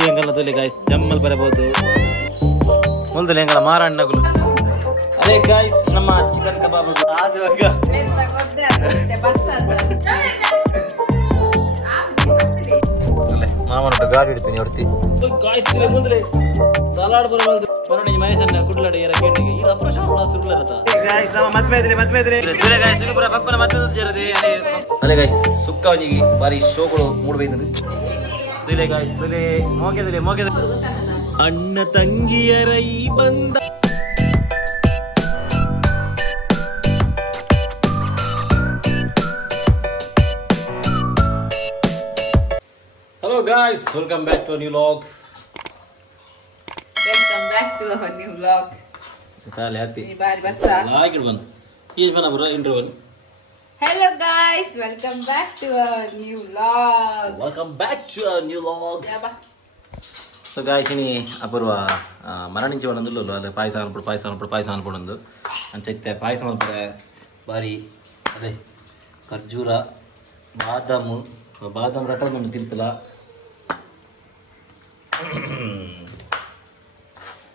ಎಂಗಲ್ಲ ತುಲಿ guys ಜಮ್ಮಲ್ ಬರಬಹುದು ಮುಂದೆ ಎಂಗಲ ಮಾರಣ್ಣಗಳು. ಅದೇ ಗಾಯ್ಸ್ ನಮ್ಮ ಚಿಕನ್ ಕಬಾಬ್ ಆದ್ವಾಗ ಮಾಮನೊಟ್ಟು ಗಾಡಿ ಇಡ್ತೀನಿ ಹೊಡ್ತಿ ಮುಂದೆ ಸಲಾಡ್ ಬರಬಹುದು ಬರೋಣ ಮಹೇಶನ್ನ ಕುಡ್ಲಾಡಿ ಯಾರ ಕೇಳಿಗೆ ಇದು ಅಪ್ರಶಾನ ಸುರುಳರತ ಗಾಯ್ಸ್ ನಮ್ಮ ಮದ್ವೆ ಇದ್ರೆ ತುಲೆ ಗಾಯ್ಸ್ ತುಲಿ ಪುರ ಪಕ್ಕನ ಮದ್ವೆ ಸೇರದೆ ಅಲೆ ಗಾಯ್ಸ್ ಸುಕ್ಕ ಅವನಿಗೆ ಬಾರಿ ಶೋಗಳು ಮೂಡಬೇಕು ತುಲೆ ಗಾಯ್ಸ್ ತುಲೆ ಮೋಕೆ ಅಣ್ಣ ತಂಗಿಯರ ಈ ಬಂದ. Hello guys, welcome back to a new vlog. Welcome back to our new vlog. Kali hati. Ini baru basa. Like it one. Ini mana bro intro one. Hello guys, welcome back to our new vlog. Welcome back to our new vlog. Ya bah. So guys ini apurva ಮರಣಿಂಚಿ ಬಂದದ್ದು ಅಲ್ಲ ಪಾಯಸ ಅನ್ಕೊಂಡು ಅಂಚೈತೆ ಪಾಯಸ ಮಾಡ್ತಾರೆ ಬಾರಿ ಅದೇ ಖರ್ಜೂರ ಬಾದಾಮ್ ರಟ ನಮ್ಗೆ ತಿರ್ತಲ್ಲ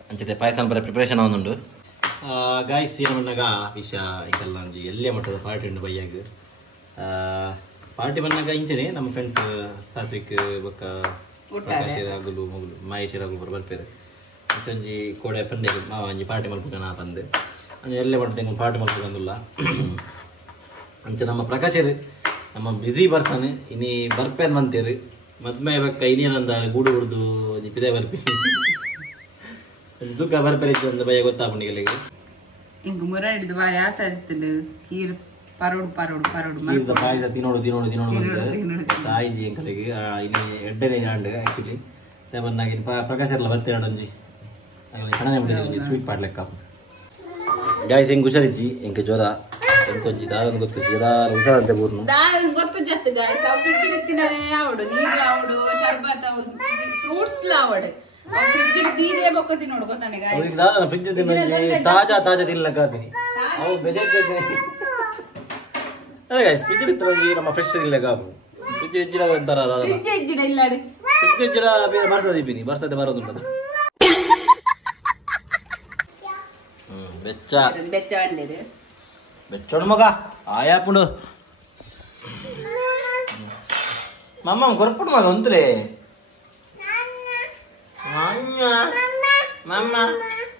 ಅಂಚೈತೆ ಪಾಯಸ ಬರ preparation ಆಗುಂಡು guys ಏನಮನ್ನಾಗ ವಿಷಯ ಈಗೆಲ್ಲ ಒಂಜಿ ಎಲ್ಲೇ ಮಟ್ಟದ ಪಾರ್ಟಿ ಉಂಡು ಬೈಯಾಗ ಪಾರ್ಟಿ ಬಂದಾಗ ಇಂಚನೆ ನಮ್ಮ ಫ್ರೆಂಡ್ಸ್ ಸಾತ್ವಿಕ್ ಬೊಕ್ಕ ಪ್ರಕಾಶಿರಾಗುಲು ಮಗಳು ಮಹೇಶಿರಾಗುಲು ಬರ್ಪೇರು ಅಂಚೊಂಜಿ ಕೋಡೆ ಪಂಡೆ ಮಾವ ಒಂಜಿ ಪಾರ್ಟಿ ಮಲ್ಪುಗ ನಾ ತಂದೆ ಅಂಚ ಎಲ್ಲೇ ಮಾಡ್ತೇನೆ ಪಾರ್ಟಿ ಮಲ್ಪುಗಂದುಲ್ಲ ಅಂಚ ನಮ್ಮ ಪ್ರಕಾಶರು ನಮ್ಮ ಬಿಸಿ ಪರ್ಸನ್ ಇನಿ ಬರ್ಪೇನ್ ಬಂತೇರು ಮದ್ಮೆ ಬಕ್ಕ ಇನ್ನೇನಂದ ಗೂಡು ಹುಡ್ದು ಒಂಜಿ ಪಿದೆ ಬರ್ಪಿ ದುಃಖ ಬರ್ಪೇರಿ ಇತ್ತು ಭಯ ಗೊತ್ತಾಪುಂಡಿಗಳಿಗೆ ಇಂಗು ಮುರ ಹಿಡಿದು ಬಾರಿ ಆಸೆ ಆಗಿತ್ತು ಕೀರ್ ಪರೋಡು ಪಾಯಸ ತಿನ್ನೋಡು ತಾಯಿಜಿ ಎಂಕಲಿಗೆ ಇಲ್ಲಿ ಎಡ್ಡನೇ ಹಾಂಡ್ ಆ್ಯಕ್ಚುಲಿ ಬಂದಾಗ ಪ್ರಕಾಶ ಎಲ್ಲ ಬತ್ತೆರಡು ಒಂಜಿ ಕಣನೆ ಬಿಟ್ಟಿದೆ ಒಂಜಿ ಸ್ವೀಟ್ ಪಾಟ್ ಲೆಕ್ಕ ಗಾಯ್ಸ್ ಹೆಂಗೆ ಹುಷಾರಿಜ್ಜಿ ಎಂಕೆ ಜ್ವರ ಎಂಕೊಂಜಿ ದಾದನ್ ಗೊತ್ತಿತ್ತು ಜ್ವರ ಹುಷಾರಂತೆ ಊರ್ನು ದಾದನ್ ಗೊತ್ತು ಜತ್ತು ಗಾಯ್ಸ್ ಅವು ಫ್ರಿಡ್ಜ್ ತಿನ್ನನೆ ಆವಡು ನೀರು ಆವಡು ಶರ್ಬತ್ ಫ್ರೂಟ್ಸ್ ಆವಡು ಫ್ರಿಡ್ಜ್ ದೀದೆ ಬೊಕ್ಕ ತಿನ್ನೋಡು ಗೊತ್ತಾನೆ ಗಾಯ್ಸ್ ದಾದನ ಫ್ರಿಡ್ಜ್ ತಿನ್ನ ತಾಜಾ ತಿನ್ನಲಕ್ಕ ಅವು ಬೆಜೆತ್ತೆ ಅದೇ ಗಾಯ್ಸ್ ಫ್ರಿಡ್ಜ್ ಇತ್ತು ನಮ್ಮ ಫ್ರೆಶ್ ತಿನ್ನಲಕ್ಕ ಫ್ರಿಡ್ಜ್ ಇಜ್ಜಿರ ಒಂಥರ ಫ್ರಿಡ್ಜ್ ಇಜ್ಜಿಡ ಇಲ್ಲಾಡು ಫ್ರಿಡ್ಜ್ ಇಜ್ಜಿರ ಬರ್ಸದಿದ್ದೀನಿ ಬರ್ಸದೆ ಬರೋದುಂಟದು ಬೆಚ್ಚೋಡು ಮಗ ಆಯಾಪುಂಡು ಮಮ್ಮ ಕೊರಪುಡು ಮಗ ಒಂತಲೇ ಮಮ್ಮ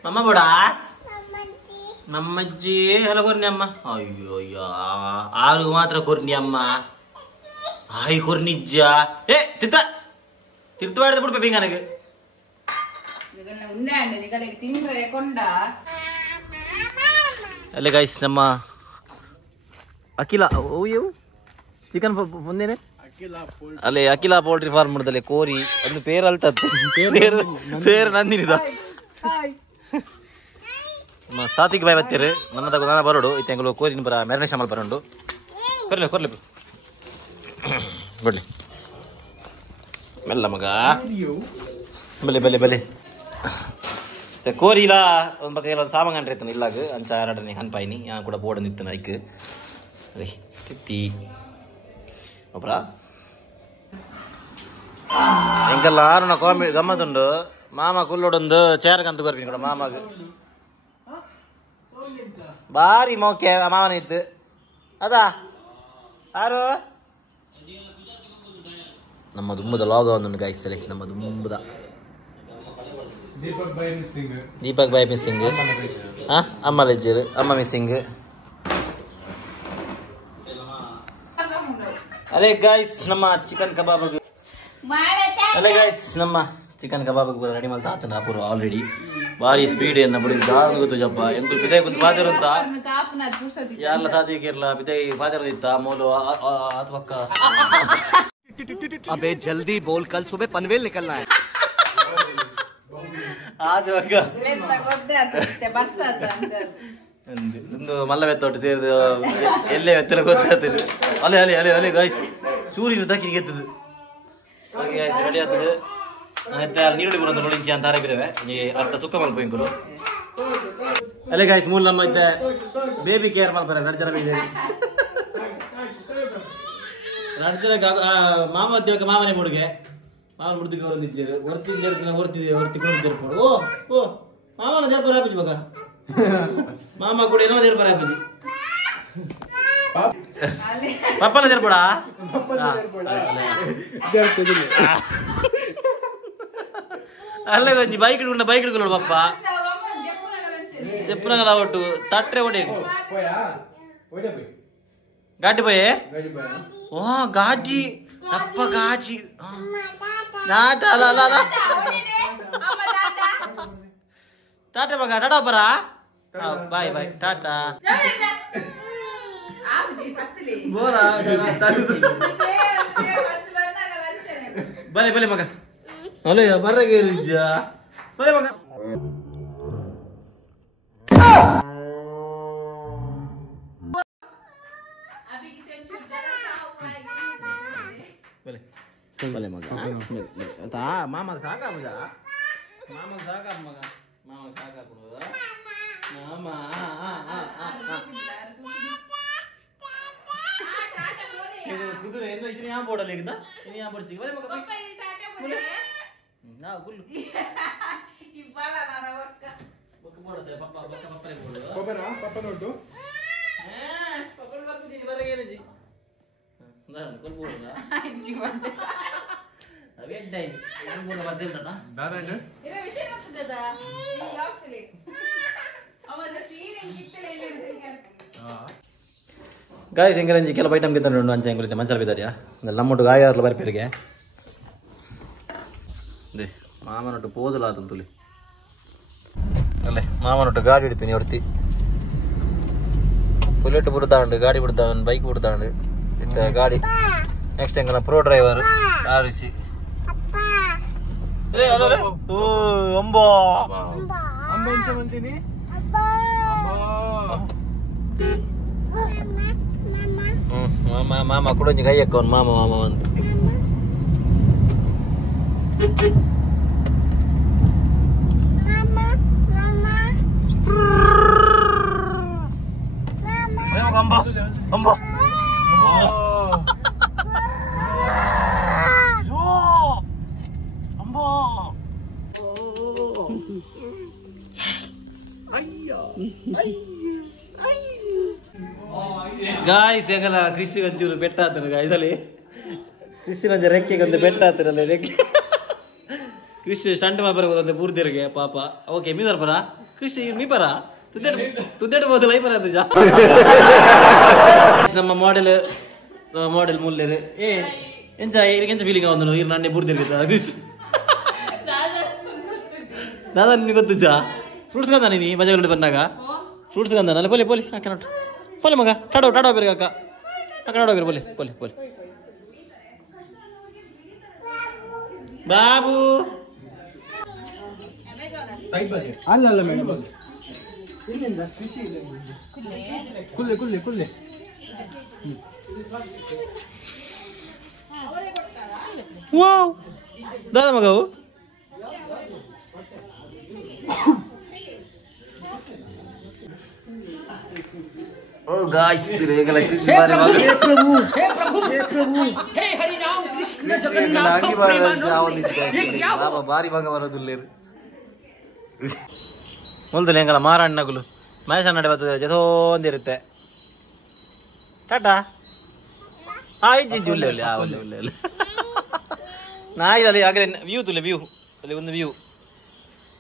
ಮಮ್ಮ ಬಡ ಮಮ್ಮಜ್ಜಿ ಎಲ್ಲ ಕೊರ್ನಿ ಅಮ್ಮ ಅಯ್ಯೋ ಅಯ್ಯೋ ಆರು ಮಾತ್ರ ಕೊರ್ನಿ ಅಮ್ಮ ಆಯ್ ಕೊರ್ನಿಜ್ಜ ಏ ತಿರ್ತು ಮಾಡಿದ ಬಿಡ್ಬೇಕು ಹಿಂಗ ನನಗೆ ಅಲ್ಲೇ ಗಾಯ್ಸ್ ನಮ್ಮ ಅಖಿಲ ಓಯ್ಯೋ ಚಿಕನ್ ಮುಂದೇನೆ ಅಲ್ಲೇ ಅಖಿಲ ಪೋಲ್ಟ್ರಿ ಫಾರ್ಮ್ ಮುಡ್ದಲ್ಲೇ ಕೋರಿ ಒಂದು ಪೇರು ಅಲ್ತತ್ತು ಪೇರು ನಂದಿನಿದ ನಮ್ಮ ಸಾತಿಗೆ ಬಾಯ್ ಬತ್ತೀರಿ ನನ್ನ ತಗೋ ನಾನು ಬರೋಡು ಈ ತಿಂಗಳು ಕೋರಿನ ಬರ ಮೆರನೆ ಶಾಮಲ್ ಬರೋಂಡು ಕೊರ್ಲಿ ಬಿಡ್ಲಿ ಮೆಲ್ಲ ಮಗ ಬಲೆ ಕೋರಿ ಇಲ್ಲ ಒಂದು ಪಕ್ಕ ಒಂದು ಸಾಮಂಗಂಡ್ರೆ ಇತ್ತಾನೆ ಇಲ್ಲಾಗ ಅಂಚ ಎರಡನೇ ಹನ್ಪಾಯಿನಿ ನಾನು ಕೂಡ ಬೋರ್ಡ್ ನಿತ್ತನ ಐಕ್ ಅದೇ ತಿತ್ತಿ ಒಬ್ರ ಎಂಕಲ್ಲ ಆರುಣ ಕಾಮಿಡಿ ಗಮ್ಮತ್ತುಂಡು ಮಾಮ ಕುಲ್ಲೋಡೊಂದು ಚೇರ್ಗಂತ ಬರ್ತೀನಿ ಕೂಡ ಮಾಮಾಗ ಬಾರಿ ಮೋಕೆ ಮಾವನ ಇತ್ತು ಅದಾ ಯಾರು ನಮ್ಮ ದುಂಬದ ಲಾಗ ಒಂದು ಗಾಯಿಸಲಿ ನಮ್ಮ ದುಂಬದ ದೀಪಕ್ ಬಾಯ್ ಮಿಸ್ಸಿಂಗ್ ಅಮ್ಮ ಲೆಜ್ಜರ್ ಅಮ್ಮ ಮಿಸ್ಸಿಂಗ್ ಅದೇ ಗಾಯ್ಸ್ ನಮ್ಮ ಚಿಕನ್ ಕಬಾಬ್ ಅಲ್ಲೇ ಗಾಯ್ಸ್ ನಮ್ಮ ಚಿಕನ್ ಕಬಾಬ್ ರೆಡಿ ಮಾಡ್ತಾ ಆತನ ಅಪೂರ್ವ ಆಲ್ರೆಡಿ ಭಾರಿ ಸ್ಪೀಡ್ ಏನ ಬಿಡಿ ದಾನ್ ಗೊತ್ತು ಜಪ್ಪ ಎಂತ ಬಿದೆ ಕುಂತ ಪಾದರ ಅಂತ ಯಾರಲ್ಲ ತಾತಿ ಕೇರಳ ಬಿದೆ ಪಾದರ ಇತ್ತ ಮೂಲು ಆತ್ವಕ್ಕ अबे जल्दी बोल कल सुबह पनवेल निकलना है ಆತ್ವಕ್ಕ ಒಂದು ಮಲ್ಲ ಬೆತ್ತೊಟ್ಟು ಸೇರಿದ ಎಲ್ಲೇ ಎತ್ತಲ ಗೊತ್ತಾಗ್ತದೆ ಅಲೆ ಗಾಯ್ಸ್ ಸೂರ್ಯನ ದಕ್ಕಿಗೆ ಎತ್ತದು ಹಾಗೆ ರೆಡಿ ಆಗ್ತದೆ ನೀರುಳ್ಳಿ ಬರೋದು ನೋಡಿ ಅಂತ ಆರಬಿದ್ದೇವೆ ಅರ್ಧ ಸುಕ್ಕ ಮಲ್ಪು ಅಲ್ಲೇ ಗಾಯ್ಸ್ ಮೂಲ ನಮ್ಮ ಇದ್ದ ಬೇಬಿ ಕೇರ್ ಮಲ್ಪರ ನಡ್ಜನ ಬೀದೇರಿ ನಡ್ಜನ ಮಾಮ ಉದ್ಯೋಗ ಮಾಮನೆ ಮುಡುಗೆ ಮಾಮ ಮುಡ್ದಿಗೆ ಹೊರದಿದ್ದೇವೆ ಹೊರ್ತಿ ಕೊಡ್ತಿರ್ಬೋದು ಓ ಓ ಮಾಮನ ಜರ್ಪರ ಹಾಪಜಿ ಬಗ ಮಾಮ ಕೂಡ ಏನೋ ಜರ್ಪರ ಹಾಪಜಿ ಪಪ್ಪನ ಜರ್ಪಡ ಅಲ್ಲ ಗೊಂಜಿ ಬೈಕ್ ಹಿಡ್ಕೊಂಡು ಪಪ್ಪ చెప్పునగల ఒట్టు తట్రే ఒడే ಗಾಡಿ పోయೇ ಓ ಗಾಡಿ ಅಪ್ಪ ಗಾಡಿ ಟಾಟಾ ಟಾಟಾ ಬಗ ಟಾಟಾ ಬರ ಬಾಯ್ ಬಾಯ್ ಟಾಟಾ ಬೋರಾ ಬಲೆ ಬಲೆ ಮಗ ಅಲೆ ಬರ್ರಗೆ ಬಲೆ ಮಗ boleh maga ta mama saga mega mama saga pun mama ini kudur ini यहाँ बोर्ड लेकिन ini यहाँ बोर्ड चाहिए boleh maga papa ini tata boleh ना गुल्लू इब्बाला नाना वक्का बोर्ड दे papa papa ले बोर्ड papa ನೋಡು papa वर्क जी बरगे ने जी ना कोल बोर्ड जी ಬಂದೆ अवे टाइम कोल बोर्ड बदल दादा दादा ಇದೆ ಇರೋ ವಿಷಯ ಗೊತ್ತು ದಾದಾ ಈಗ ಆಗ್ತಿಲ್ಲ ಅವರ ಸೀರೆ ಕಿತ್ತಲೆ ಹೇಳಿದ್ರೆ ಗಾಯ್ಸ್ ಎಂಗರಂಜಿ ಕೆಲವು ಐಟಮ್ ಗಿಂತ ಅಂಚ ಹೆಂಗುಲಿತೆ ಮಂಚಲ್ ಬಿದ್ದಾರಿಯಾ ನಮ್ಮೊಟ್ಟು ಗಾಯಾರ್ಲ ಬರ್ಪೇರಿಗೆ ದೇ ಮಾಮನೊಟ್ಟು ಪೋದಲ ಆತಂತುಲಿ ಅಲ್ಲೇ ಮಾಮನೊಟ್ಟು ಗಾಡಿ ಹಿಡಿತೀನಿ ಹೊರ್ತಿ ಬುಲೆಟ್ ಬಿಡ್ತಾಂಡು ಗಾಡಿ ಬಿಡ್ತಾಂಡು ಬೈಕ್ ಬಿಡ್ತಾಂಡು ಇತ್ತ ಗಾಡಿ ನೆಕ್ಸ್ಟ್ ಹೆಂಗನ ಪ್ರೋ ಡ್ರೈವರ್ ಆರಿಸಿ ಓ ಅಂಬೋ ಅಮ್ಮ ಎಂಚ ಬಂತೀನಿ ಮಾಮ ಕೂಡ ಕೈ ಹಾಕೋನ್ ಮಾಮ ಮಾಮ ಅಂತ ಅಂಬೋ ಗಾಯ್ಸ್ ಹೆಂಗಲ್ಲ ಕೃಷಿ ಒಂಚೂರು ಬೆಟ್ಟ ಆತನು ಗಾಯ್ಸ್ ಅಲ್ಲಿ ಕೃಷಿ ಒಂಚೂರು ರೆಕ್ಕೆಗೆ ಒಂದು ಬೆಟ್ಟ ಆತನಲ್ಲ ರೆಕ್ಕೆ ಕೃಷಿ ಸ್ಟಂಟ್ ಮಾಡ್ಬರ್ಬೋದಂತೆ ಪೂರ್ತಿಯರಿಗೆ ಪಾಪ ಓಕೆ ಮೀ ಬರ್ಬರ ಕೃಷಿ ಮೀ ಬರ ತುದ್ದೆಡ್ಬೋದು ಲೈ ಬರ ತುಜ ನಮ್ಮ ಮಾಡೆಲ್ ಮುಲ್ಲೆರು ಏ ಎಂಚ ಎಂಚ ಫೀಲಿಂಗ್ ಅವನು ಇರು ನನ್ನೇ ಪೂರ್ತಿಯರ್ಗಿದ್ದ ಕೃಷಿ ದಾದಾ ನಿನಗೆ ಗೊತ್ತುಜ ಫ್ರೂಟ್ಸ್ ಕಂದ ನೀನು ಬಜಾರ್ ಬಂದಾಗ ಫ್ರೂಟ್ಸ್ ಕಂದ ನಲ್ಲ ಪೊಲಿ ಪೊಲಿ ಹಾಕಿ ನೋಡ್ರಿ ಪೊಲಿ ಮಗ ಟಾಡೋ ಬೇರೆ ಅಕ್ಕ ಟಾಡೋ ಬೇರೆ ಪೊಲಿ ಪೊಲಿ ಪೊಲಿ ಬಾಬು ಸೈಡ್ ಬನ್ನಿ ಅಲ್ಲ ಮೇಡಮ್ ಇಲ್ಲಿಂದ ಕೃಷಿ ಇದೆ ಕುಲ್ಲೆ ವಾವ್ ದಾದಾ ಮಗವು ओ गाइस तिरेगला कृष्ण बारे हे प्रभु हे हरि राम कृष्ण जगन्नाथ प्रेमानंद बाबा बारी भाग ಬರೋದಿಲ್ಲೇರು ಮೊದಲು ಹೆಂಗಲ್ಲ ಮಾರಣ್ಣಗಳು ಮಹೇಶ್ ಅಣ್ಣ ಬರ್ತದೆ ಜೊಂದಿರುತ್ತೆ ಟಾಟಾ ಇಜ್ಜಿ ಉಲ್ಲೆ ಉಲ್ಲೆ ನಾಯಿ ಅಲ್ಲಿ ಆಗಲೇ ವ್ಯೂ ತುಲೆ ವ್ಯೂ ಅಲ್ಲಿ ಒಂದು ವ್ಯೂ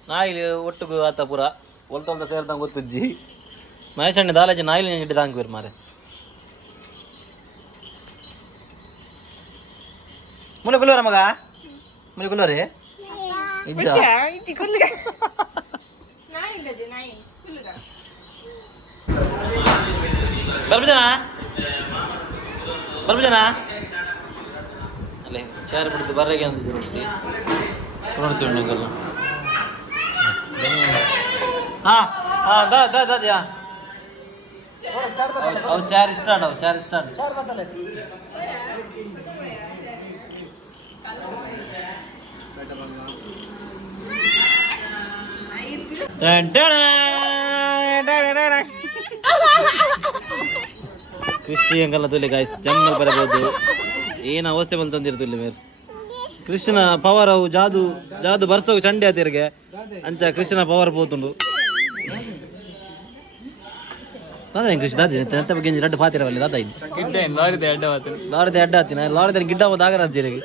ನಾಯಿ ಒಟ್ಟಿಗೆ ಆತ ಪೂರ ಒಲ್ತೊಲ್ತ ಸೇರ್ದಂಗೆ ಗೊತ್ತುಜ್ಜಿ ಮಹೇಶ್ ಅಣ್ಣ ದಾಲಾಜಿ ನಾಯಿಲಿ ಹಿಡಿದಾಂಗಿರು ಮಾರೆ ಮುಲೆ ಕುಲ್ಲೋರ ಮಗ ಮುಲೆ ಕುಲ್ಲೋರಿ ಇಜ್ಜ ಬರ್ಬಜನ ಅಲ್ಲೇ ಚಾರ್ ಬಿಡ್ತು ಬರ್ರಿಗೆ ನೋಡ್ತೀವಿ ನಿಂಗೆಲ್ಲ ಹಾ ದಾದ್ಯಾ चार स्टार्ट ಕೃಷಿ ಅಂಕಲ್ಲ ತುಲಿ ಗಾಯ್ಸ್ ಜಮ್ಮಲ್ ಬರಬಹುದು ಏನು ಅವಸ್ಥೆ ಬಂದು ತಂದಿರ್ತಿಲ್ಲ ಮೇರ್ ಕೃಷ್ಣ ಪವರ್ ಅವು ಜಾದು ಜಾದು ಬರ್ಸೋವು ಚಂಡೆ ಆತಿರ್ಗೆ ಅಂಚ ಕೃಷ್ಣ ಪವರ್ ಪೋತುಂಡು ಅದೇ ಕೃಷ್ಣ ಎಂತ ಬಗ್ಗೆ ರಡ್ಡು ಪಾತಿರವಲ್ಲ ದಾದ ಲಾರಿದೆ ಅಡ್ಡ ಹತ್ತಿನ ಲಾರಿದೆ ಗಿಡ್ಡ ಆಗ ರಾಜ್ಯರಿಗೆ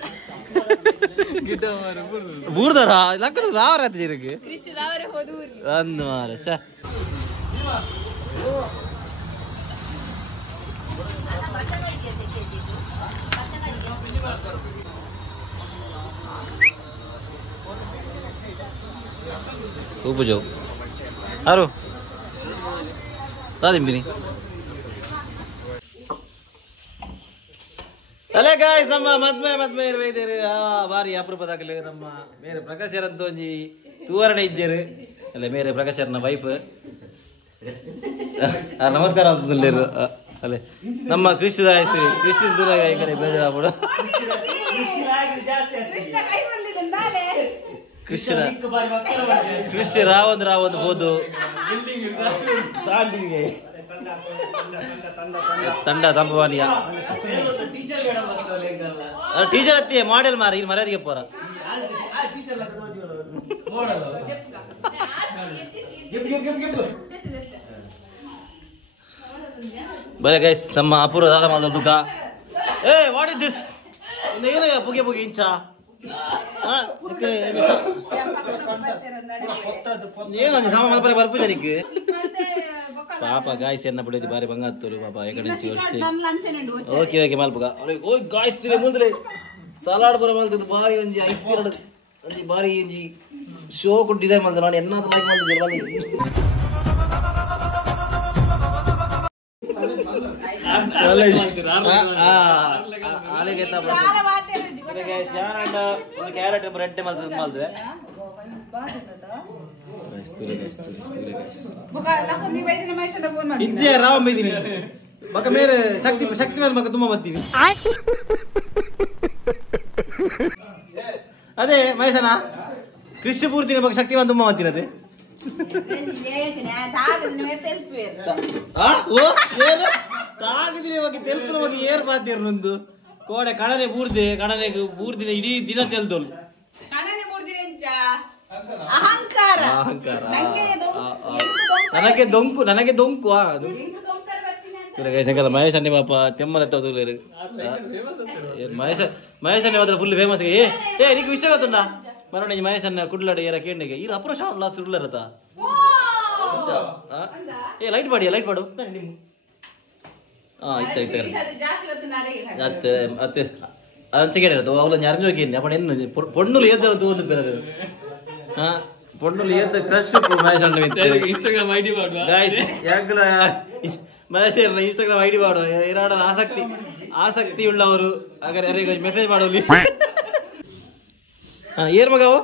ಬೂರ್ದಾರ ಲಕ್ಕದ ರಾವ ರಾಜ್ಯರಿಗೆ ಅಂದು ಮಾರ ಸ ಉಪ್ಪು ಜಾವು ಯಾರು ದಿಂಬಿನಿ ಅಲ್ಲೇ ಗಾಯ್ಸ್ ನಮ್ಮ ಮದ್ಮೆ ಇರ್ಬೇಕೇರಿ ಬಾರಿ ಅಪರೂಪದಾಗಲಿ ನಮ್ಮ ಮೇರೆ ಪ್ರಕಾಶರ್ ಅಂತ ಒಂಜಿ ತೂವರಣೆ ಇಜ್ಜೇರು ಅಲ್ಲ ಮೇರೆ ಪ್ರಕಾಶರ್ನ ವೈಫ್ ನಮಸ್ಕಾರ ಅಂತಂದಿರು ಅಲ್ಲೇ ನಮ್ಮ ಕೃಷಿ ಈ ಕಡೆ ಬೇಜಾರ ಕೃಷ್ಣ ರಾವೊಂದು ಹೋದು ತಂಡ ತಂಪವಾನಿಯ ಟೀಚರ್ ಹತ್ತಿ ಮಾಡೆಲ್ ಮಾರ ಇಲ್ಲಿ ಮರ್ಯಾದೆಗೆ ಪೋರ ಬರೇ ಗೈಸ್ ನಮ್ಮ ಅಪೂರ್ವ ದಾದ ಮಾದ ದುಃಖ ಏ ವಾಟ್ ಇಸ್ ದಿಸ್ ಏನು ಪುಗೆ ಇಂಚ ಏನು ಸಾಮಾನು ಬರ್ಪು ಜನಿಗೆ ಪಾಪ ಗಾಯ್ಸ್ ಎನ್ನ ಬಿಡೋದು ಬಾರಿ ಬಂಗಾತ್ತೋರು ಪಾಪ ಓಕೆ ಓಕೆ ಮಲ್ಪಗ ಓಯ್ ಗಾಯ್ಸ್ ತಿರೆ ಮುಂದೆ ಸಲಾಡ್ ಬರ ಮಲ್ತದ್ದು ಬಾರಿ ಒಂಜಿ ಐಸ್ ತಿರಡು ಒಂಜಿ ಬಾರಿ ಒಂಜಿ ಶೋ ಕು ಡಿಸೈನ್ ಮಲ್ದ ನಾನು ಎನ್ನಾದ ಲೈಕ್ ಮಲ್ತದ್ದು ಬನ್ನಿ ಕ್ಯಾರೆಟ್ ಬ್ರೆಡ್ ಮಲ್ತದೆ ಇಜ್ಜೆ ರಾವ್ ಮೇದಿನಿ ಮಗ ಮೇರೆ ಶಕ್ತಿವಾನ್ ಮಗ ತುಂಬಾ ಬರ್ತೀನಿ ಅದೇ ಮಹೇಶನ ಕೃಷಿ ಪೂರ್ತಿ ಮಗ ಶಕ್ತಿವಾನ್ ತುಂಬಾ ಬರ್ತೀನಿ ಅದೇ ತಾಗಿದ್ರೆ ಇವಾಗ ತೆಲ್ಪು ನಮಗೆ ಏರ್ ಬಾದ್ಯರು ನೊಂದು ಕೋಡೆ ಕಣನೆ ಬೂರ್ದಿನ ಇಡೀ ದಿನ ತೆಲ್ದೋಳು ಅಹಂಕಾರ ನನಗೆ ದೊಂಕು ಮಹೇಶ್ ಅನ್ನಿ ಪಾಪ ತೆಮ್ಮಲೆತ್ತ ಮಹೇಶ್ ಅನ್ನಿ ಮಾತ್ರ ಫುಲ್ ಫೇಮಸ್ ಏ ನೀకు ವಿಷಯ ಗೊತ್ತುಂಟಾ ಮರಣ ಮಹೇಶ್ ಅನ್ನ ಕುಡ್ಲಾಡ ಏರ ಕೇಂಡಿಗೆ ಇದು ಅಪ್ರೋಚ್ ಲಾಕ್ಸ್ ಉಡ್ಲರತ ಏ ಲೈಟ್ ಮಾಡಿ ನಿಮ್ಮ ಅಂಚೆಗೆಡಿರದು ಅವಳ ಅರ್ಜು ಹೋಗಿ ಅಪ್ಪ ಎನ್ನು ಪೊಣ್ಣುಲು ಏದ ಒಂದು ಬೇರೆ ಪೊಣ್ಣುಲು ಏದ ಕ್ರಶ್ ಮಹೇಶ್ ಅಣ್ಣ ಇನ್ಸ್ಟಾಗ್ರಾಮ್ ಐಡಿ ಮಾಡುವ ಮಹೇಶ್ ಇನ್ಸ್ಟಾಗ್ರಾಮ್ ಐಡಿ ಮಾಡುವ ಇರಾಡ ಆಸಕ್ತಿ ಉಳ್ಳವರು ಹಾಗಾದ್ರೆ ಯಾರಿಗೆ ಮೆಸೇಜ್ ಮಾಡೋಲಿ ಏರ್ ಮಗವ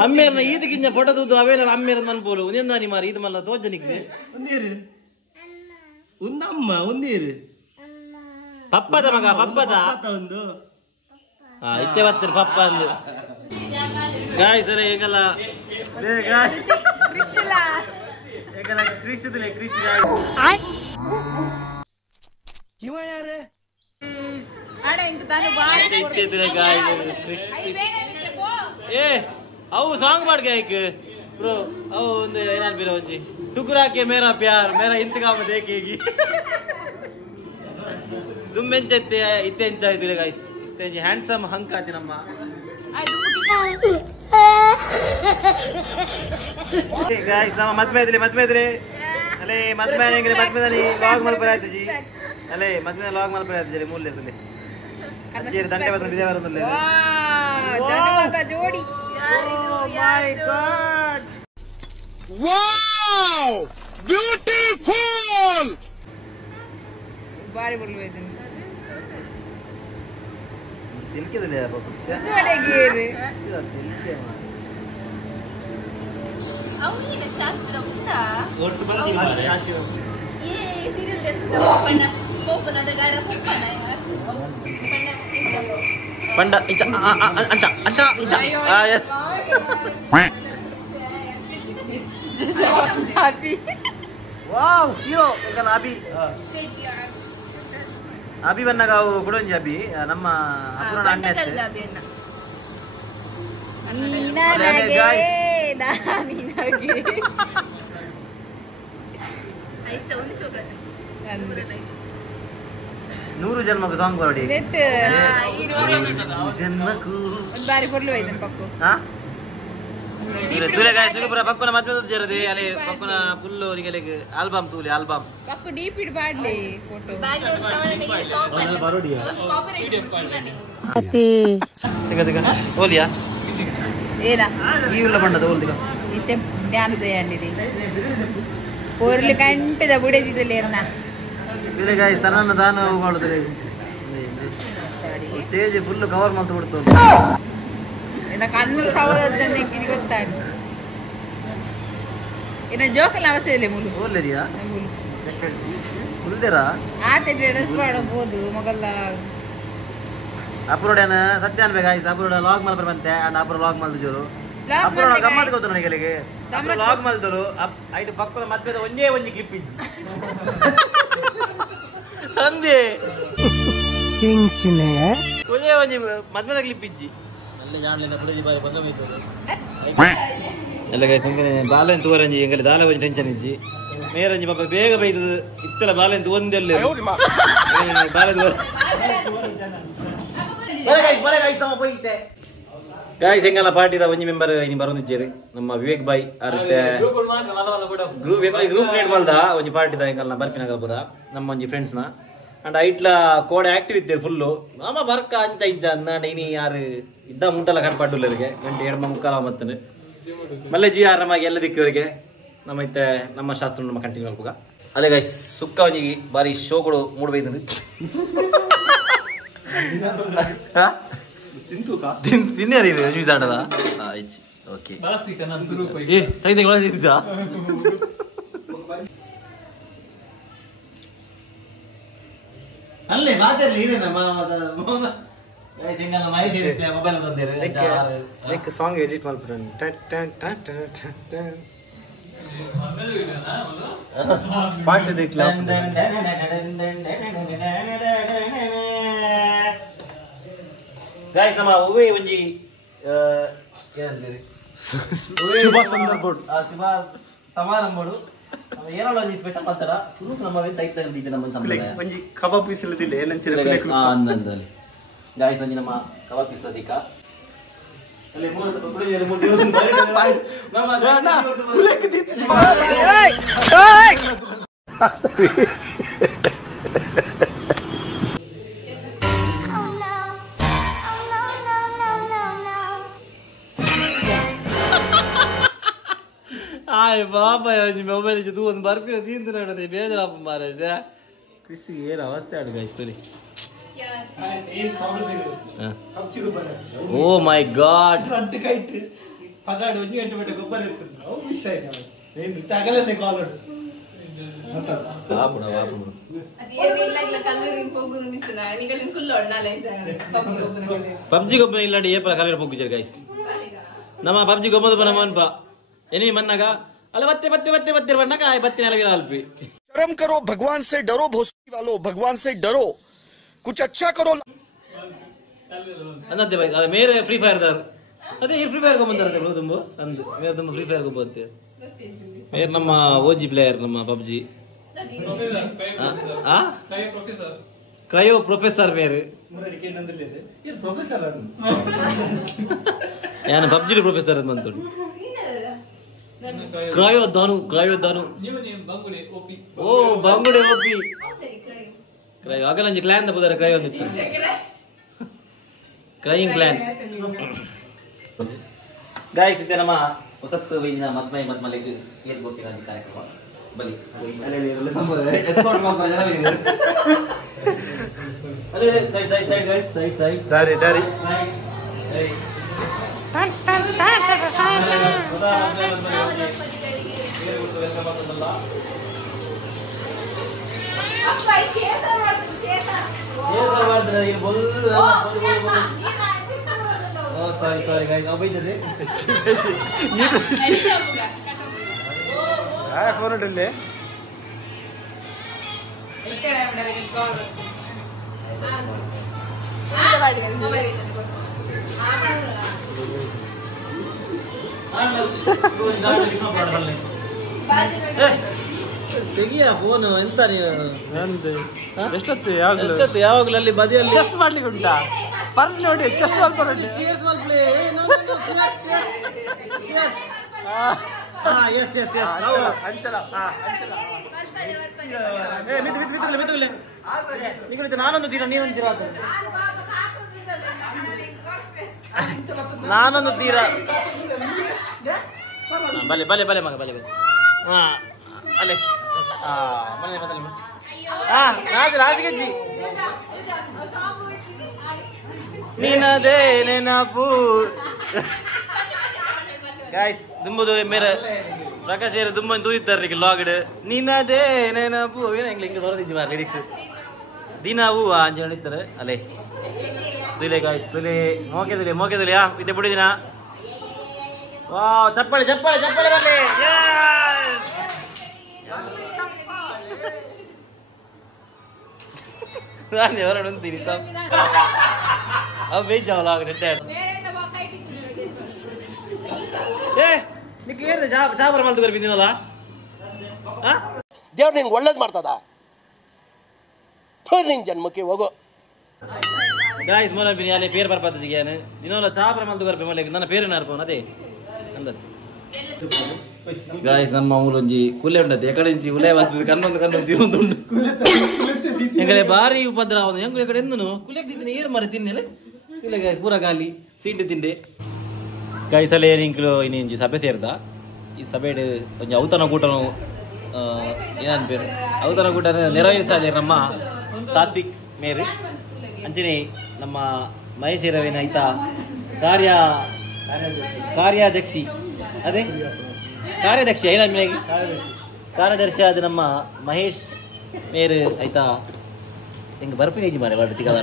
ಅಮ್ಮೇರ್ನ ಈದಕ್ಕಿಂತ ಫೋಟೋ ತೂದು ಅವೇನ ಅಮ್ಮೇರ ಮನ್ಪೋಲು ಒಂದೇಂದಾನಿ ಮಾರಿ ಇದು ಮಲ್ಲ ತೋಜನಿಕ್ಕೆ ಒಂದೇರು ಪಪ್ಪದ ಮಗ ಪಪ್ಪದ ಒಂದು ಇತ್ತೆ ಬರ್ತಾರೆ ಪಪ್ಪ ಅಂದು ಗಾಯ್ ಸರಿ ಈಗಲ್ಲ ಕೃಷಿ ಇವ ಯಾರೇ ಏ ಅವು ಸಾಂಗ್ ಮಾಡ್ಕೆ ಬ್ರೋ ಅವು ಒಂದು ಏನಾದ್ರು ಬೇರೆ ಒಂಚಿ ಟುಕುರಾಕೆ ಮೇರಾ ಪ್ಯಾರ್ ಮೇರಾ ಇಂತಕಾಮ ದೇಕೇಗಿ ದುಮ್ಮೆಂಚತ್ತೆ ಇತ್ತೆಂಚ ಇದ್ರೆ ಗೈಸ್ ಇತ್ತೆಂಚಿ ಹ್ಯಾಂಡ್ಸಮ್ ಹಂಕ್ ಆತಿ ನಮ್ಮ ಗೈಸ್ ನಮ್ಮ ಮದ್ಮೆ ಇದ್ರಿ ಅಲ್ಲೇ ಮದ್ಮೆ ಮದ್ಮೆದಲ್ಲಿ ಲಾಗ್ ಮಲ್ಪರಾಯ್ತು ಜಿ ಅಲ್ಲೇ ಮದ್ಮೆ ಲಾಗ್ ಮಲ್ಪರಾಯ್ತು ಜಿ ಮೂಲ್ಯದಲ್ಲಿ ಅಜ್ಜಿಯರು ದಂಡೆ ಬಂದು ಬಿದೆ ಬರೋದಿಲ್ಲ ಜೋಡಿ ವಾವ್ ಬ್ಯೂಟಿಫುಲ್ ಬಾರಿ ಬರಲು ಇದನ್ನು ತಿನ್ಕಿದಲ್ಲ ಅವನಿಗೆ ಶಾಸ್ತ್ರ ಉಂಟಾ ಒಟ್ಟು ಬರ್ತೀವಿ ಏ serial ಪಪ್ಪನ ಪಪ್ಪನ ಅದಗಾರ ಪಪ್ಪನ Panda, inca, anca, inca. Ah, yes. Happy. Wow, hero. Engkau Abi. Abi mana kau kurang Abi? Nama apa nama anda? Nina lagi. Dah Nina lagi. Aista undi shoga. Nuru Janmaku song parodi. Net. Janmaku. ಒಂದು ಬಾರಿ ಕೊಡ್ಲು ಐತನ್ ಪಕ್ಕು ಹಾ ತುಲೆ guys ತುಗೆ ಪುರ ಪಕ್ಕನ ಮದ್ವೆ ಜರದೆ ಅಲ್ಲಿ ಪಕ್ಕನ full ನಿಗಲೆಗೆ album ತೂಲಿ album ಪಕ್ಕು deep ಇಡ್ ಬಾಡ್ಲಿ photo background sound ನೀ song ಬರಲ್ಲ ಬರೋಡಿಯಾ ಕಾಪಿರೈಟ್ ಕೊಡ್ತೀನಿ ತೆಗ ತೆಗ ಓಲಿಯಾ ಏನ ಈ ಉಲ್ಲ ಬಂಡದ ಓಲ್ದಿಗ ಇತ್ತೆ ಜ್ಞಾನದ ಯಾಂಡಿದಿ ಪೋರ್ಲಿ ಕಂಟದ ಬುಡೆದಿದಲೆ ಇರ್ನ ತುಲೆ ಗಾಯ್ಸ್ ತನನ್ನ ತಾನು ಮಾಡುದ್ರೆ ಸ್ಟೇಜ್ ಫುಲ್ ಕವರ್ ಮಾಡ್ತಾ ಬಿಡ್ತು ಇನ್ನ ಕಣ್ಣು ಸವದನ್ನೇ ಕಿರಿ ಗೊತ್ತಾಗಿ ಇನ್ನ ಜೋಕಲ್ಲ ಅವಶ್ಯ ಇಲ್ಲ ಮುಲು ಓಲ್ಲೆರಿಯಾ ಮುಲು ಉಲ್ದೇರಾ ಆಟ ಡ್ರೆಸ್ ಮಾಡಬಹುದು ಮಗಲ್ಲ ಅಪ್ರೋಡೇನ ಸತ್ಯ ಅನ್ಬೇಕು ಗಾಯ್ಸ್ ಅಪ್ರೋಡ ಲಾಗ್ ಮಾಡಿ ಬಂತೆ ಅಂಡ್ ಅಪ್ರೋ ಲಾಗ್ ಮಾಡಿದ್ರು ಜೋರು ಅಪ್ರೋಡ ಗಮ್ಮತ್ ಗೊತ್ತು ನನಗೆ ಅಪ್ರೋ ಲಾಗ್ ಮಾಡಿದ್ರು ಐದು ಪಕ್ಕದ ಮಧ್ಯದ ಒಂದೇ ಕ್ಲಿಪ್ ಇಜ್ಜಿ ಅಂದೆ ಒಂದೇ ಮದ್ಮೆದ ಕ್ಲಿಪ್ ಇಜ್ಜಿ ಎಲ್ಲ ಗೈ ಸುಮ್ಮನೆ ಬಾಲೆನ್ ತೋರಂಜಿ ಎಂಗಲ್ಲಿ ದಾಲ ಒಂಜಿ ಟೆನ್ಷನ್ ಇಜ್ಜಿ ಮೇರಂಜಿ ಪಾಪ ಬೇಗ ಬೈದು ಇತ್ತಲ ಬಾಲೆನ್ ಒಂದೆಲ್ಲ ಬಾಲೆ ಗಾಯ್ಸ್ ಹೆಂಗಲ್ಲ ಪಾರ್ಟಿದ ಒಂಜಿ ಮೆಂಬರ್ ಇನಿ ಬರೋದಿಜ್ಜೇರಿ ನಮ್ಮ ವಿವೇಕ್ ಬಾಯ್ ಅರ್ತೆ ಗ್ರೂಪ್ ಕ್ರಿಯೇಟ್ ಮಾಡ್ದ ಒಂಜಿ ಪಾರ್ಟಿದ ಹೆಂಗಲ್ಲ ಬರ್ಪಿನಾಗಲ್ಲ ಪೂರ ನಮ್ಮ ಒಂಜಿ ಫ್ರೆಂಡ್ಸ್ನ ಅಂಡ್ ಐಟ್ಲ ಕೋಡೆ ಆಕ್ಟಿವ್ ಇದ್ದೇರು ಫುಲ್ಲು ಮಾಮ ಬರ್ಕ ಅಂಚ ಇಂಚ ಅಂದ ಇನಿ ಯಾರು ಇದ್ದ ಮುಂಟೆಲ್ಲ ಕಟ್ಪಾಡುಲ್ಲರಿಗೆ ಗಂಟೆ 2:45 ಮತ್ತನು ಮಲ್ಲೆ ಜಿ ಆರಾಮಾಗಿ ಎಲ್ಲ ದಿಕ್ಕವರಿಗೆ ನಮ್ಮ ಇತ್ತೆ ನಮ್ಮ ಶಾಸ್ತ್ರ ನಮ್ಮ ಕಂಟಿನ್ಯೂ ಮಾಡ್ಬೇಕ ಅದೇ ಗೈಸ್ ಸುಕ್ಕ ಒಂಜಿಗೆ ಬಾರಿ ಶೋಗಳು ಮೂಡ್ಬೈತಂದು ತಿನ್ನೇರಿ ನ್ಯೂಸ್ ಆಡಲ್ಲ ಇಚ್ಚಿ ಓಕೆ ಏ ತೆಗೆದು ಒಳಗಿದ್ದ ಅಲ್ಲೇ ಮಾತಾಡಲಿ ಮೊಬೈಲ್ ತಂದಿರ ಸಾಂಗ್ ಎಡಿಟ್ ಮಾಡ್ಬಿಟ್ಟು ಗಾಯ್ಸ್ ನಮ್ಮ ಉವೆ ಒಂಜಿ ಶುಭ ಸಂದರ್ಭ ಶುಭ ಸಮಾರಂಭಗಳು ಏನಲ್ಲ ಒಂಜಿ ಸ್ಪೆಷಲ್ ಮಾತಾಡ ಶುರು ನಮ್ಮ ತೈತ ನಮ್ಮ ಒಂಜಿ ಕಬಾಬ್ ಪೀಸ್ ಇಲ್ಲದಿಲ್ಲ ಏನಂಚಿರ ಅಂದಂದಲ್ಲಿ ಗಾಯ್ಸ್ ಒಂಜಿ ನಮ್ಮ ಕಬಾಬ್ ಪೀಸ್ ಅದಿಕ ಅಲ್ಲಿ ಮೂರು ಆಯ್ ಬಾಬಾ ಒಂಜಿ ಮೊಬೈಲ್ ಇದು ಒಂದು ಬರ್ಪಿನ ತಿಂದು ನೋಡದೆ ಬೇಜಾರಪ್ಪ ಮಾರಾಜ ಕೃಷಿ ಏನು ಅವಸ್ಥೆ ಆಡು ಗಾಯ್ಸ್ ತೋರಿ ಓ ಮೈ ಗಾಡ್ ಪಬ್ಜಿ ಗೊಬ್ಬರ ಇಲ್ಲಾಡಿ ಏಪಲ ಕಲರ್ ಹೋಗಿದ್ದಾರೆ ಗೈಸ್ ನಮ್ಮ ಪಬ್ಜಿ ಗೊಬ್ಬದ ಬನ ಮನ್ಪ ಏನಿ ಮನ್ನಾಗ ಅಲ್ಲ ಮತ್ತೆ ಬಣ್ಣಕ ಬತ್ತಿನ ಅಲಗಿರ ಅಲ್ಪಿ शर्म करो भगवान से डरो भोसड़ी वालों भगवान से डरो कुछ अच्छा करो ಅನ್ನತ್ತೆ ಬೈ ಅಲ್ಲ ಮೇರೆ ಫ್ರೀ ಫೈರ್ ದಾರ್ ಅದೇ ಈ ಫ್ರೀ ಫೈರ್ ಗೊ ಬಂದಾರೆ ಬ್ರೋ ತುಂಬಾ ಅಂದು ಮೇರೆ ತುಂಬ ಫ್ರೀ ಫೈರ್ ಗೊ ಬಂತೆ ಮೇರೆ ನಮ್ಮ ಓಜಿ ಪ್ಲೇಯರ್ ನಮ್ಮ ಪಬ್ಜಿ ಆ ಕ್ರಯೋ ಪ್ರೊಫೆಸರ್ ಮೇರೆ ಯಾನ ಪಬ್ಜಿ ಪ್ರೊಫೆಸರ್ ಅಂತ ಬಂತು ಕ್ರಯೋ ದಾನು ಓ ಬಂಗುಡೆ ಓಪಿ ಕ್ರಯೋ ಆಗಲಂಜಿ ಕ್ಲಾನ್ ದ ಬುದರ ಕ್ರಯೋ ಅಂದಿತ್ತು ಕ್ರೈಯಿಂಗ್ ಕ್ಲಾನ್ ಗಾಯ್ಸ್ ಇದೆ ನಮ್ಮ ಹೊಸತ್ತು ವೈದಿನ ಮತ್ಮಲೆಗೆ ಏರ್ ಗೋಪಿನ ಕಾರ್ಯಕ್ರಮ ಬಲಿ ಅಲ್ಲೆಲ್ಲ ಸಂಬಂಧ ಎಸ್ಕಾರ್ಟ್ ಮಾಡ್ತಾ ಜನ ಅಲ್ಲೇ ಸೈಡ್ ಗೈಸ್ ಸೈಡ್ ದಾರಿ ಸಾರಿ ಗೈಸ್ ಅವ ಬೈತದೆ ಫೋನ್ ಇಡಲಿ ತೆಗಿಯ ಫೋನ್ ಎಂತ ನೀವು ಎಷ್ಟೊತ್ತು ಯಾವಾಗಲೂ ಅಲ್ಲಿ ಬದಿಯಲ್ಲಿ ಚೆಸ್ ಮಾಡ್ಲಿಕ್ಕೆ ಉಂಟಾ ಪರ್ಸ್ ನೋಡಿ ಚೆಸ್ ಮಾಡ್ಕೊಂಡು Cheers will play. No. Cheers. Yes. ಅಂಚಲ ಮಿತ್ರ ನಾನೊಂದು ತೀರ ನೀನೊಂದು ತೀರ ನಾನೊಂದು ತೀರ ಬಲೆ ಮಗ ಬಲೆ ಹಾ ಅಲ್ಲೇ ರಾಜಗಜ್ಜಿ ನೀನದೇ ನೆನಪು ಗಾಯ್ಸ್ ದುಂಬುದು ಮೇರೆ ಪ್ರಕಾಶ್ ಏರು ದುಂಬ ತೂದಿದ್ದಾರೆ ಲಾಗ್ಡ್ ನೀನದೇ ನೆನಪು ಏನ ಹಿಂಗೆ ಬರೋದಿದ್ದಿ ಮಾರ ಲಿರಿಕ್ಸ್ ದಿನವೂ ಅಂಜಿ ನಡೀತಾರೆ ಅಲ್ಲೇ ತುಲೆ ಗಾಯ್ಸ್ ತುಲೆ ಮೋಕೆ ತುಲೆ ಇದ್ದೆ ಬಿಡಿದಿನ ವಾ ಚಪ್ಪಾಳೆ ಬರಲಿ ನಾನು ఎవరు ఉంತೀನಿ ಸ್ಟಾಪ್ अब भेज जाओ लाग रहे हैं ए ನಿಕ್ಕೆ ಏನು ಜಾಬರ ಮಲ್ತು ಬರ್ಬಿದ್ದೀನಲ್ಲ ದೇವ್ರು ನಿನ್ಗೆ ಒಳ್ಳೇದು ಮಾಡ್ತದ ನಿನ್ ಜನ್ಮಕ್ಕೆ ಹೋಗೋ ಗಾಯ್ಸ್ ಮೊಲ ಬಿನಿ ಅಲ್ಲಿ ಪೇರು ಬರ್ಪಾತ ಸಿಗ್ಯಾನ ದಿನೋಲ ಜಾಬರ ಮಲ್ತು ಬರ್ಬೆ ಮೊಲೆ ನನ್ನ ಪೇರು ನಾರ್ಪೋನ್ ಅದೇ ಅಂದದ್ ಗಾಯ್ಸ್ ನಮ್ಮ ಮೂಲೊಂಜಿ ಕುಲೆ ಉಂಡತೆ ಎಕಡೆಂಚಿ ಉಲೆ ಬರ್ತದೆ ಕನ್ನೊಂದು ತಿನ್ನೊಂದು ಉಂಡು ಎಂಗಡೆ ಬಾರಿ ಉಪದ್ರ ಅವನು ಎಂಗು ಎಕಡೆ ಎಂದನು ಕುಲೆಗೆ ತಿಂತೀನಿ ಏರು ಮರಿ ತಿನ್ನೆಲೆ ಇಲ್ಲ ಗಾಯ್ಸ್ ಪೂರ ಗಾಲಿ ಸೀಂಡು ತಿಂಡೆ ಗಾಯ್ಸ್ ಅಲ್ಲಿ ಏನಿಂಕ್ಲು ಇನ್ನೊಂಜಿ ಸಭೆ ಸೇರ್ದ ಈ ಸಭೆಡ್ ಒಂಜಿ ಔತಣ ಕೂಟನು ಏನ್ ಪೇರು ಔತಣ ಕೂಟ ನೆರವೇರಿಸ್ತಾ ಇದ್ದಾರೆ ನಮ್ಮ ಸಾತ್ವಿಕ್ ಮೇರು ಅಂಚನೆ ನಮ್ಮ ಮಹೇಶ್ವರವಿನ ಐತ ಕಾರ್ಯಾಧ್ಯಕ್ಷಿ ಅದೇ ಕಾರ್ಯದರ್ಶಿ ಏನ ಕಾರ್ಯದರ್ಶಿ ಆದ ನಮ್ಮ ಮಹೇಶ್ ಮೇರು ಆಯ್ತಾ ಹಿಂಗೆ ಬರ್ಪಿನೇಜಿ ಮಾರೆ ವಾడు ತಿಗದ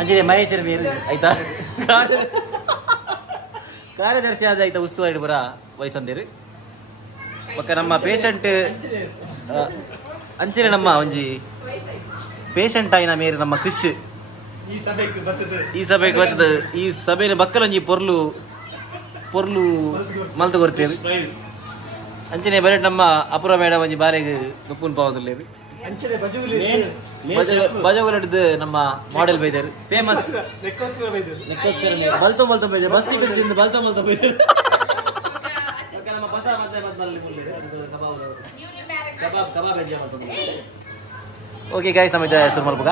ಅಂಜನೆ ಮಹೇಶ್ವರ ಮೇರು ಆಯ್ತಾ ಕಾರ್ಯದರ್ಶಿ ಆದ ಆಯ್ತಾ ಉಸ್ತುವಾರಿ ಬರ ವಯಸ್ಸಂದಿರು ಪಕ್ಕ ನಮ್ಮ ಪೇಷಂಟ್ ಅಂಚನೆ ನಮ್ಮ ಒಂಜಿ ಪೇಷಂಟ್ ಆಯ್ನ ಮೇರು ನಮ್ಮ ಕೃಷ್ ಈ ಸಭೆಗೆ ಬರ್ತದೆ ಈ ಸಭೆನ ಬಕ್ಕಲೊಂಜಿ ಪೊರ್ಲು ಮಲ್ತು ಕೊಡ್ತೇವೆ ಅಂಚನೆ ಬರೀ ನಮ್ಮ ಅಪುರ ಮೇಡಮ್ ಒಂಜಿ ಬಾಲೆಗೆ ಉಪ್ಪುನ್ ಪಾವದಲ್ಲೇರು ಬಜಗುಲಡ್ದು ನಮ್ಮ ಮಾಡೆಲ್ ಬೈದರು ಫೇಮಸ್ ಬಲ್ತು ಬೈದರು ಬಸ್ತಿ ಬಿಚ್ಚಿಂದ ಬಲ್ತು ಬೈದರು ನಮ್ಮ ಬಸ ಓಕೆ ಗಾಯ್ಸ್ ನಮ್ಮ ಹೆಸರು ಮಲ್ಪಗ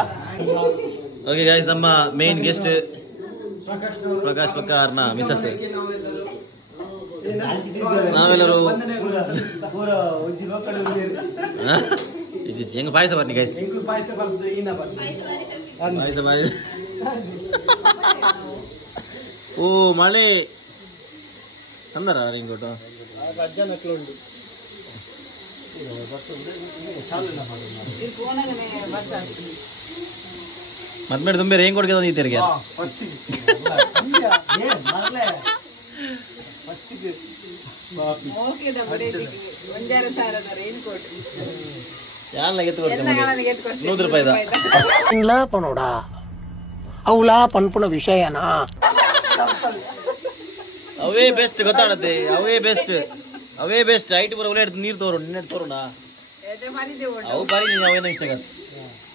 ಓಕೆ ಗಾಯ್ಸ್ ನಮ್ಮ ಮೇನ್ ಗೆಸ್ಟ್ ಪ್ರಕಾಶ್ ಪಕ್ಕಾರ್ನ ಮಿಸಸ್ ನಾವೆಲ್ಲರೂ ಹೆಂಗ ಪಾಯಸ ಬರ್ನಿ ಗೈಸ್ ಪಾಯಸ ಬಾರಿ ಓ ಮಳೆ ಅಂದರ ಹಿಂಗೊಟ್ಟು ಮದ್ಮೇಲೆ ತುಂಬಿ ರೇಂಗ್ ಕೊಡ್ಗೆ ತಂದಿದ್ದೀರಿಗೆ ಪನೋಡ ಅವಳ ಪನ್ಪುಣ ವಿಷಯನಾ ಅವೇ ಬೆಸ್ಟ್ ಗೊತ್ತಾಡತ್ತೆ ಅವೇ ಬೆಸ್ಟ್ ಐಟ್ ಬರ ಒಳ್ಳೆ ನೀರು ತೋರು ನಿನ್ನೆ ತೋರೋಣ ಅವು ಬಾರಿ ನೀವು ಅವೇನೋ ಇಷ್ಟ ಆಗತ್ತೆ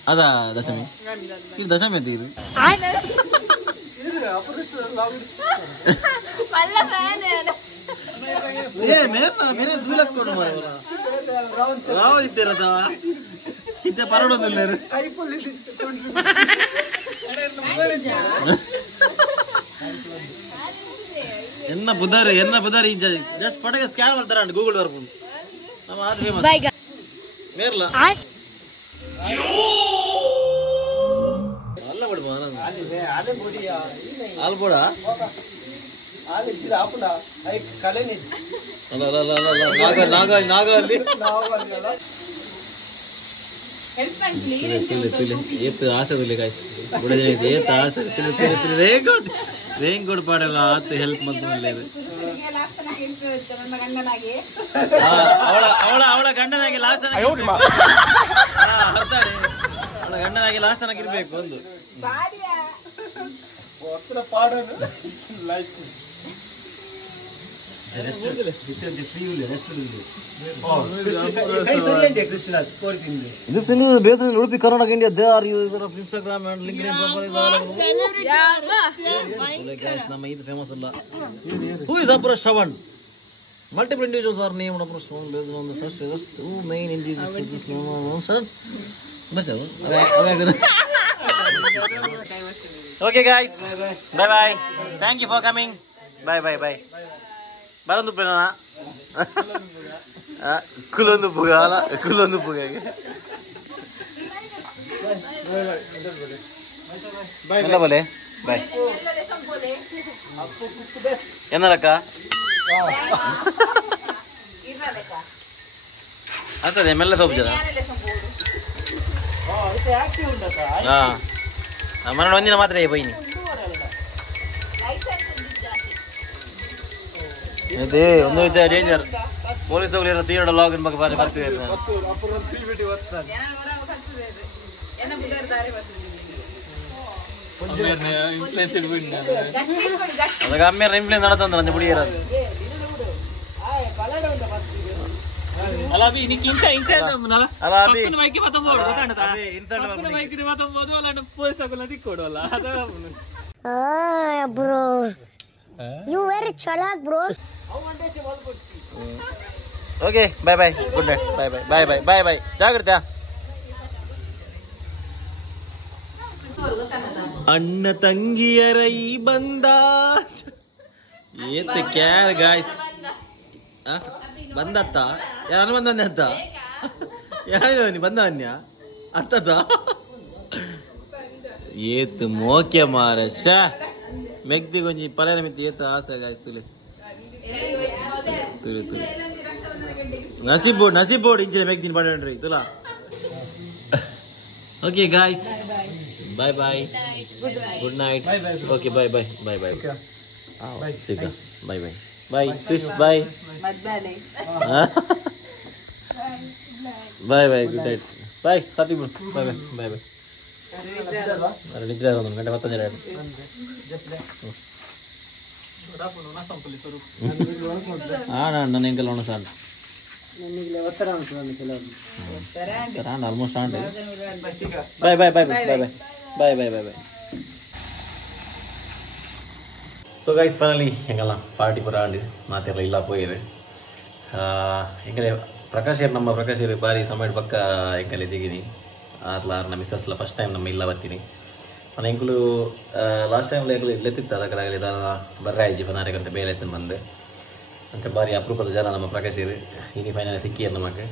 ಅದಾ ದಶಮಿ ಇದು ದಶಮಿ ಅಂತ ಇರು ಮೇರೆ ಧೂಲಕ್ ಕೊಡು ಮಾರ ರಾವ್ ಇದ್ದೀರದ ಇದ್ದೆ ಪರಡೊಂದಿಲ್ಲ ಎನ್ನ ಬುಧಾರಿ ಜಸ್ಟ್ ಪಟಗೆ ಸ್ಕ್ಯಾನ್ ಮಾಡ್ತಾರ ಗೂಗಲ್ ಬರ್ಕೊಂಡು ನಮ್ಮ ಆದ್ ಫೇಮಸ್ ಮೇರ್ಲ ಅಲ್ಲ ಬಿಡು ಆಲ್ಬೋಡ ನಾಗ ಅಲ್ಲಿ ಹೆಲ್ಪ್ ಮಾಡ್ಲಿ ಏತ್ ಆಸೆ ಗಾಯ್ಸ್ ಬುಡದಿನ ಏತ್ ಆಸೆ ರೇಂಗೋಡ್ ಪಾಡಲ್ಲ ಆತ ಹೆಲ್ಪ್ ಮಾಡ್ಕೊಂಡು ಅವಳ ಗಂಡನಾಗಿ ಲಾಸ್ಟ್ ಅವಳ ಗಂಡನಾಗಿ ಲಾಸ್ಟ್ ತನಕ ಇರ್ಬೇಕು ಒಂದು This is based in Udupi, Karnataka, India. They are users of Instagram and LinkedIn profiles all over. Guys, ನಮ್ಮ ಇದು famous ಅಲ್ಲ. Who is Apura Shravan? Multiple individuals are named Apura Shravan based on the search results. Two main individuals with this name are answered. Okay, guys. Bye bye. Thank you for coming. Bye bye bye. Barandu penana. Kulondu bugala, kulondu bugage. Bye. Mela bole. Bye. Enna raka? Irna leka. Anta de mella sob jara. Ite active undaka. Mana ondina matra e poyini. ಇದೆ ಒಂದು ವಿಚಾರ danger police ಹೋಗ್ಲಿ ತೀರಡ login ಬಗ್ಗೆ ಬಾರಿ ಬರ್ತೀವಿ ಅದಕ್ಕೆ ಅಮ್ಮೇರ influence ನಡತಂದ್ರೆ ಅಂತೆ ಬುಡಿ ಇರೋದು You very chalak, bro. Okay, bye bye. Good night. Bye bye. Bye bye. Bye bye. ಜಾಗ್ರತೆ. ಅಣ್ಣ ತಂಗಿಯರ ಈ ಬಂದ ಏತ್ ಕ್ಯಾರ್ ಗಾಯ್ಸ್ ಬಂದತ್ತ ಯಾರು ಬಂದಂದೆ ಅಂತ ಯಾರು ನೀ ಬಂದವನ್ಯ ಅತ್ತದ ಏತ್ ಮೋಕೆ ಮಾರ ಶಾ ಮೆಗ್ದಿ ಗೊಂಜಿ ಪಲೇನ ಮಿತಿ ಏತ ಆಸೆ ಗಾಯ್ಸ್ ತುಲೆ ನಸೀಬ್ ಬೋರ್ಡ್ ಇಂಚಿನ ಮೆಗ್ದಿನ ಪಡೇನ್ರಿ ತುಲಾ okay guys bye bye good night okay bye bye bye bye ಸಿಕ್ಕ bye bye bye fish bye bye bye good night bye ಸಾತಿ ಬಾಯ್ ಬಾಯ್ ಬಾಯ್ ಬಾಯ್ ನಿದ್ರೆ ಒಂದು ಗಂಟೆ ಮತ್ತೊಂದು ನನ್ನ ಎಂಕಲ್ ಒಣ ಸಾಂಡ್ almost and bye bye bye bye bye bye bye bye bye so guys finally ಹೆಂಗಲ್ಲ ಪಾರ್ಟಿ ಪುರ ಆಂಡು ಮಾತೆಲ್ಲ ಇಲ್ಲ ಪೋಯಿರು ಹೆಂಗಲೆ ನಮ್ಮ ಪ್ರಕಾಶ್ ಬಾರಿ ಸಮಯ ಪಕ್ಕ ಹೆಂಗಲೆ ದಿಗಿನಿ ಆರ್ಲಾರ್ನ ಮಿಸ್ಸಸ್ಲ ಫಸ್ಟ್ ಟೈಮ್ ನಮ್ಮ ಇಲ್ಲ ಬರ್ತೀನಿ ನಾನು ಎಂಕುಲು ಲಾಸ್ಟ್ ಟೈಮ್ ಲೆತ್ತಿತ್ತು ಅದಕ್ಕಾಗಲಿ ಬರ್ರೆ ಆಯ್ಜಿ ಪನಾರಿಗಂತ ಬೇಲೆ ಎತ್ತನ ಬಂದು ಅಂಚ ಬಾರಿ ಅಪರೂಪದ ಜನ ನಮ್ಮ ಪ್ರಕಾಶ್ ಇನಿ ಫೈನಲ್ ತಿಕ್ಕಿ ನಮಗೆ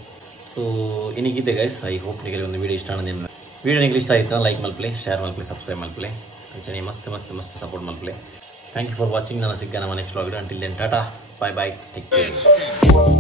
ಸೊ ಇನ್ನಿಗಿದೆ ಗೈಸ್ ಐ ಹೋಪ್ ನಿಮಗೆ ಒಂದು ವೀಡಿಯೋ ಇಷ್ಟ ಆನಂದ ವೀಡಿಯೋ ನಿಮಗೆ ಇಷ್ಟ ಆಯಿತು ಲೈಕ್ ಮಲ್ಪ್ಲೆ ಶೇರ್ ಮಲ್ಪ್ಲೆ ಸಬ್ಸ್ಕ್ರೈಬ್ ಮಲ್ಪ್ಲೆ ಅಂಚನೆ ಮಸ್ತ್ ಸಪೋರ್ಟ್ ಮಲ್ಪ್ಲೆ ಥ್ಯಾಂಕ್ ಯು ಫಾರ್ ವಾಚಿಂಗ್ ನಾನು ಸಿಗ್ಗ ನಮ್ಮ next vlog until then tata bye bye take care